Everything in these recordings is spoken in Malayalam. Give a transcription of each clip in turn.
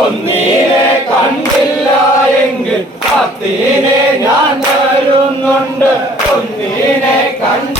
ഒന്നീനെ കണ്ടില്ല എങ്കിൽ പത്തീനെ ഞാൻ തരുന്നുണ്ട്. ഒന്നീനെ കണ്ടില്ല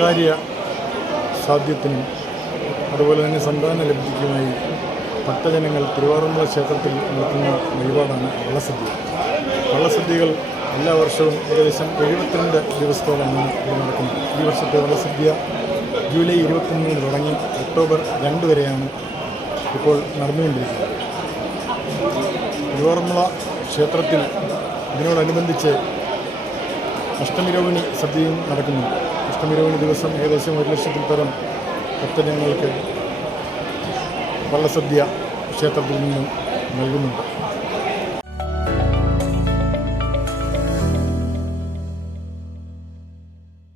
ഇഷ്ടകാര്യ സാധ്യത്തിനും അതുപോലെ തന്നെ സന്താന ലബ്ധിക്കുമായി ഭക്തജനങ്ങൾ തിരുവാറന്മുള ക്ഷേത്രത്തിൽ നടത്തുന്ന വഴിപാടാണ് വള്ളസദ്യ. വള്ളസദ്യകൾ എല്ലാ വർഷവും ഏകദേശം എഴുപത്തിരണ്ട് ദിവസത്തോളമാണ് ഇത് നടക്കുന്നത്. ഈ വർഷത്തെ വള്ളസദ്യ ജൂലൈ ഇരുപത്തൊന്നിന് തുടങ്ങി ഒക്ടോബർ രണ്ട് വരെയാണ് ഇപ്പോൾ നടന്നുകൊണ്ടിരിക്കുന്നത്. തിരുവാറന്മുള ക്ഷേത്രത്തിൽ ഇതിനോടനുബന്ധിച്ച് അഷ്ടമിരോഹിണി സദ്യയും നടക്കുന്നുണ്ട്. അഷ്ടമിരോഹിണി ദിവസം ഏകദേശം ഒരു ലക്ഷത്തിൽ പരം ഭക്തജനങ്ങൾക്ക് വള്ളസദ്യ ക്ഷേത്രത്തിൽ നിന്നും നൽകുന്നുണ്ട്.